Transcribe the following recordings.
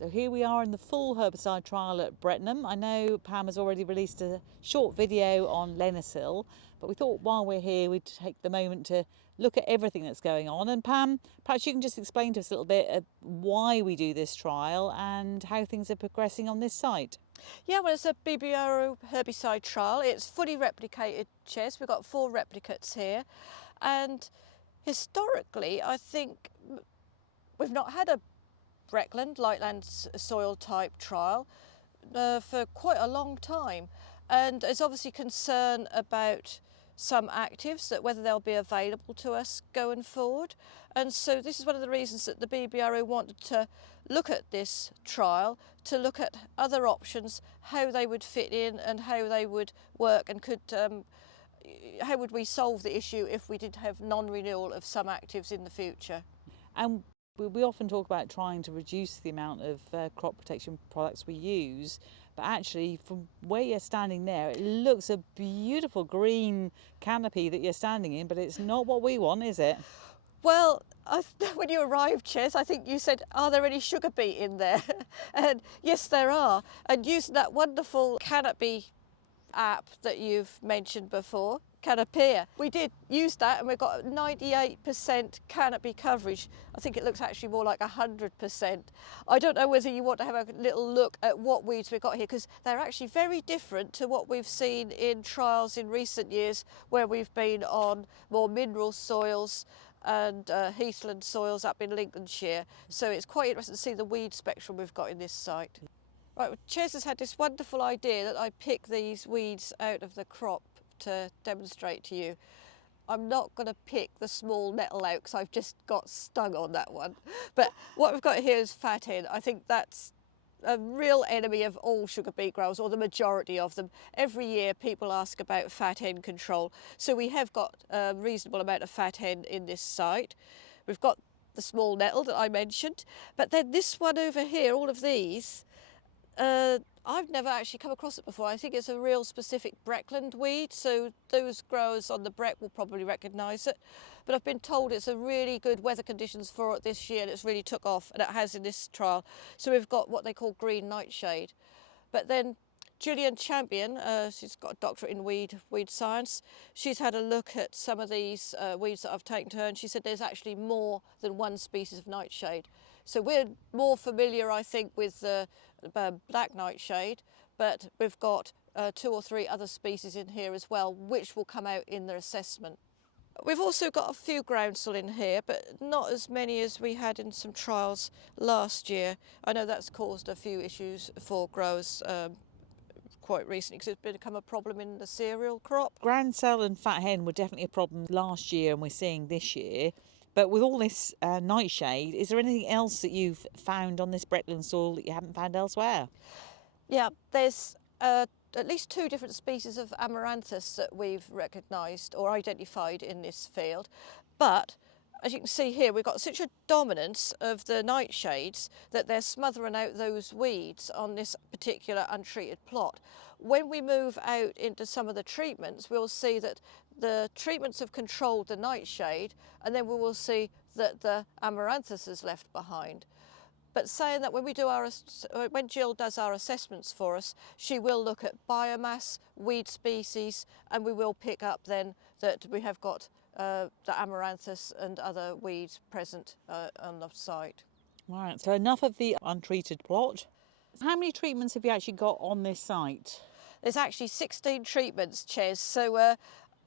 So here we are in the full herbicide trial at Brettenham. I know Pam has already released a short video on Lenasil, but we thought while we're here we'd take the moment to look at everything that's going on. And Pam, perhaps you can just explain to us a little bit why we do this trial and how things are progressing on this site. Yeah, well, it's a BBRO herbicide trial. It's fully replicated chess. We've got 4 replicates here. And historically, I think we've not had a Breckland lightland soil type trial for quite a long time. And there's obviously concern about some actives, that whether they'll be available to us going forward. And so this is one of the reasons that the BBRO wanted to look at this trial, to look at other options, how they would fit in and how they would work, and how would we solve the issue if we did have non-renewal of some actives in the future. And we often talk about trying to reduce the amount of crop protection products we use, but actually from where you're standing there, it looks a beautiful green canopy that you're standing in, but it's not what we want, is it? Well, when you arrived, Ches, I think you said, are there any sugar beet in there? And yes, there are. And using that wonderful canopy app that you've mentioned before, Canopia, we did use that and we got 98% canopy coverage. I think it looks actually more like 100%. I don't know whether you want to have a little look at what weeds we've got here, because they're actually very different to what we've seen in trials in recent years where we've been on more mineral soils and heathland soils up in Lincolnshire. So it's quite interesting to see the weed spectrum we've got in this site. Right, well, Ches has had this wonderful idea that I pick these weeds out of the crop to demonstrate to you. I'm not going to pick the small nettle out because I've just got stung on that one. But what we've got here is fat hen. I think that's a real enemy of all sugar beet growers, or the majority of them. Every year people ask about fat hen control. So we have got a reasonable amount of fat hen in this site. We've got the small nettle that I mentioned, but then this one over here, all of these, I've never actually come across it before. I think it's a real specific Breckland weed, so those growers on the Breck will probably recognise it. But I've been told it's a really good weather conditions for it this year, and it's really took off, and it has in this trial. So we've got what they call green nightshade. But then Pam Chambers, she's got a doctorate in weed science. She's had a look at some of these weeds that I've taken to her, and she said there's actually more than one species of nightshade. So we're more familiar, I think, with the black nightshade, but we've got 2 or 3 other species in here as well, which will come out in their assessment. We've also got a few groundsel in here, but not as many as we had in some trials last year. I know that's caused a few issues for growers quite recently, because it's become a problem in the cereal crop. Groundsel and fat hen were definitely a problem last year, and we're seeing this year. But with all this nightshade, is there anything else that you've found on this Bretland soil that you haven't found elsewhere? Yeah, there's at least 2 different species of amaranthus that we've recognised or identified in this field. But as you can see here, we've got such a dominance of the nightshades that they're smothering out those weeds on this particular untreated plot. When we move out into some of the treatments, we'll see that the treatments have controlled the nightshade, and then we will see that the amaranthus is left behind. But saying that, when Jill does our assessments for us, she will look at biomass, weed species, and we will pick up then that we have got the amaranthus and other weeds present on the site. Right, so enough of the untreated plot. How many treatments have you actually got on this site? There's actually 16 treatments, Ches, so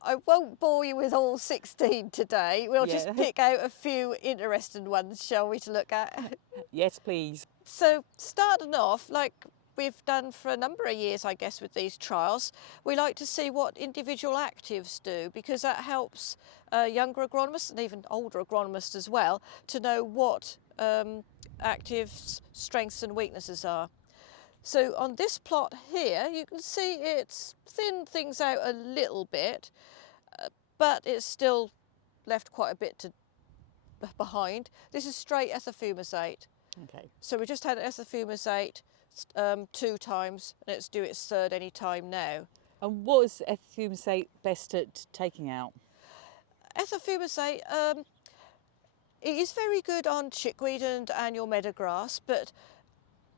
I won't bore you with all 16 today. We'll just pick out a few interesting ones, shall we, to look at? Yes, please. So starting off, like we've done for a number of years, I guess, with these trials, we like to see what individual actives do, because that helps younger agronomists and even older agronomists as well to know what actives' strengths and weaknesses are. So on this plot here, you can see it's thinned things out a little bit, but it's still left quite a bit behind. This is straight ethofumazate. Okay. So we just had ethofumazate 2 times, and it's due its 3rd any time now. And what is ethofumazate best at taking out? Ethofumazate, it is very good on chickweed and annual meadowgrass, but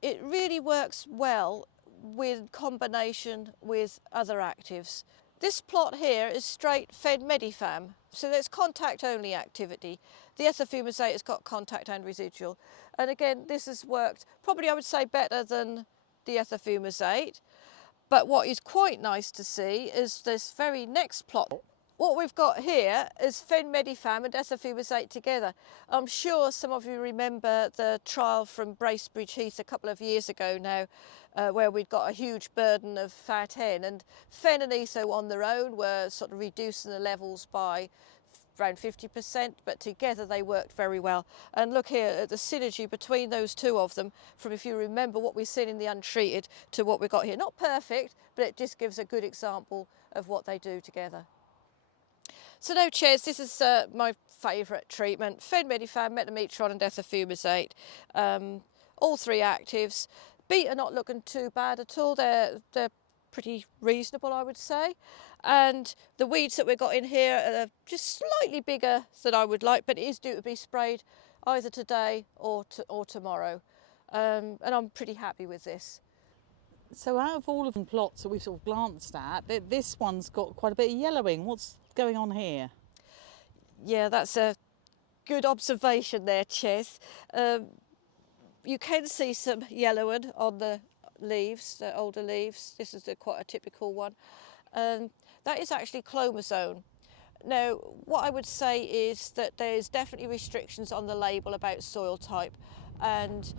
it really works well with combination with other actives. This plot here is straight fed Medifam, so there's contact only activity. The ethofumazate has got contact and residual. And again, this has worked probably, I would say, better than the ethofumazate. But what is quite nice to see is this very next plot. What we've got here is Medifam and ethofumazate together. I'm sure some of you remember the trial from Bracebridge Heath a couple of years ago now, where we'd got a huge burden of fat hen, and fen and etho on their own were sort of reducing the levels by around 50%, but together they worked very well. And look here at the synergy between those two of them, from, if you remember, what we've seen in the untreated to what we've got here. Not perfect, but it just gives a good example of what they do together. So now, Ches, this is my favourite treatment: Fed Medifam, Metametron and ethofumazate. All three actives. Beet are not looking too bad at all. They're pretty reasonable, I would say. And the weeds that we've got in here are just slightly bigger than I would like, but it is due to be sprayed either today or tomorrow. And I'm pretty happy with this. So out of all of the plots that we've sort of glanced at, this one's got quite a bit of yellowing. What's going on here? Yeah, that's a good observation there, Ches. You can see some yellowing on the leaves, the older leaves. This is quite a typical one. That is actually chromosome. Now, what I would say is that there's definitely restrictions on the label about soil type, and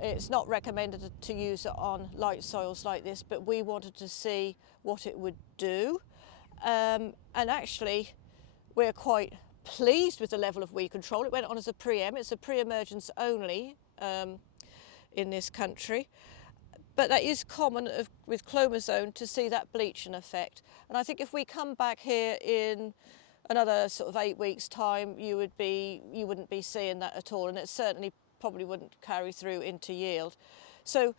it's not recommended to use it on light soils like this, but we wanted to see what it would do. And actually, we're quite pleased with the level of weed control. It went on as a pre-em. It's a pre-emergence only in this country. But that is common with chromosome to see that bleaching effect. And I think if we come back here in another sort of 8 weeks' time, you wouldn't be seeing that at all, and it certainly probably wouldn't carry through into yield. So,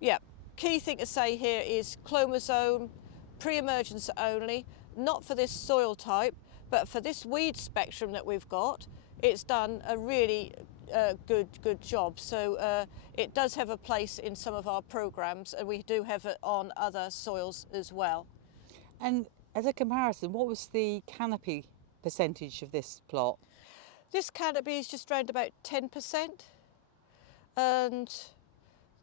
yeah, key thing to say here is chromosome, pre-emergence only, not for this soil type, but for this weed spectrum that we've got. It's done a really good job. So it does have a place in some of our programs, and we do have it on other soils as well. And as a comparison, what was the canopy percentage of this plot? This canopy is just around about 10%. And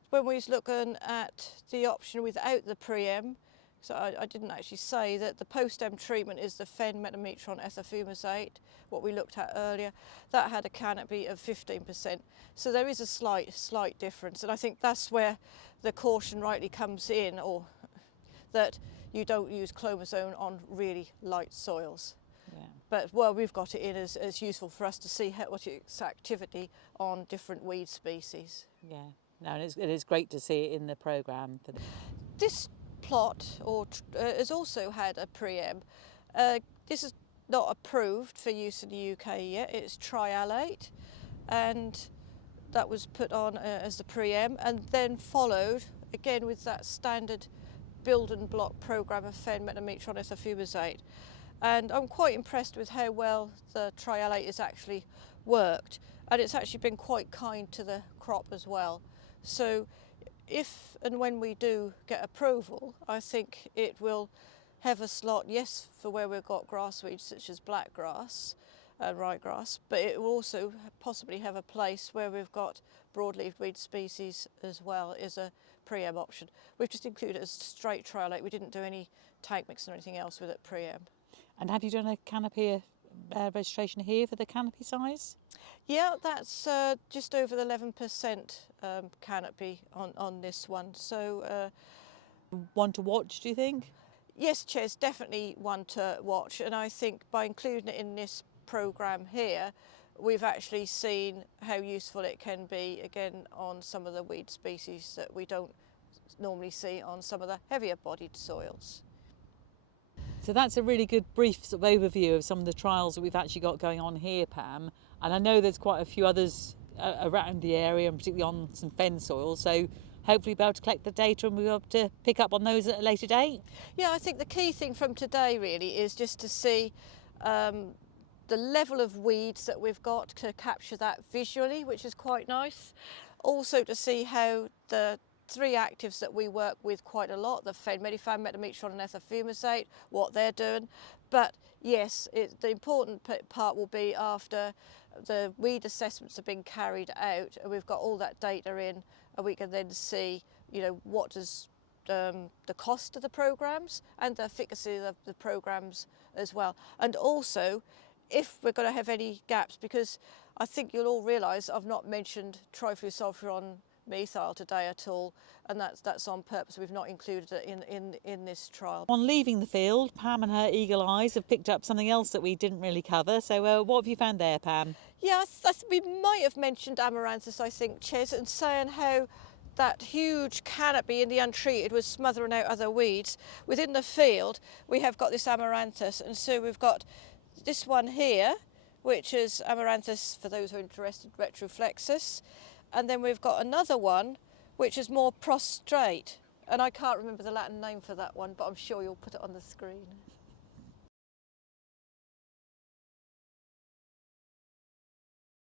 when we was looking at the option without the pre-em, so I didn't actually say that the post-em treatment is the fen, metametron, ethofumazate, what we looked at earlier. That had a canopy of 15%. So there is a slight difference. And I think that's where the caution rightly comes in, or that you don't use chromosome on really light soils. Yeah. But well, we've got it in as useful for us to see what its activity on different weed species. Yeah, no, and it is great to see it in the programme. This plot has also had a pre-em. This is not approved for use in the UK yet. It's trialate, and that was put on as the pre-em, and then followed again with that standard building block programme of fen, metametron, ethofumazate. And I'm quite impressed with how well the trialate has actually worked, and it's actually been quite kind to the crop as well. So if and when we do get approval, I think it will have a slot, yes, for where we've got grass weeds such as blackgrass and ryegrass, but it will also possibly have a place where we've got broadleaf weed species as well as a pre-em option. We've just included it as straight trialate. We didn't do any tank mix or anything else with it pre-em. And have you done a canopy registration here for the canopy size? Yeah, that's just over the 11% canopy on this one. So one to watch, do you think? Yes, Ches, definitely one to watch. And I think by including it in this programme here, we've actually seen how useful it can be, again, on some of the weed species that we don't normally see on some of the heavier bodied soils. So that's a really good brief sort of overview of some of the trials that we've actually got going on here, Pam. And I know there's quite a few others around the area, and particularly on some fen soil. So hopefully we'll be able to collect the data and we'll be able to pick up on those at a later date. Yeah, I think the key thing from today really is just to see the level of weeds that we've got, to capture that visually, which is quite nice. also to see how the 3 actives that we work with quite a lot, the fenmedifan, metamistron and ethofumicate, what they're doing. But yes, the important part will be after the weed assessments have been carried out and we've got all that data in, and we can then see, you know, what does the cost of the programs and the efficacy of the programs as well. And also, if we're going to have any gaps, because I think you'll all realise I've not mentioned triflusulfuron methyl today at all, and that's on purpose. We've not included it in this trial. On leaving the field, Pam and her eagle eyes have picked up something else that we didn't really cover. So what have you found there, Pam? Yeah, we might have mentioned amaranthus, I think, Ches, and saying how that huge canopy in the untreated was smothering out other weeds. Within the field, we have got this amaranthus, and so we've got this one here, which is amaranthus, for those who are interested, retroflexus, and then we've got another one, which is more prostrate, and I can't remember the Latin name for that one, but I'm sure you'll put it on the screen.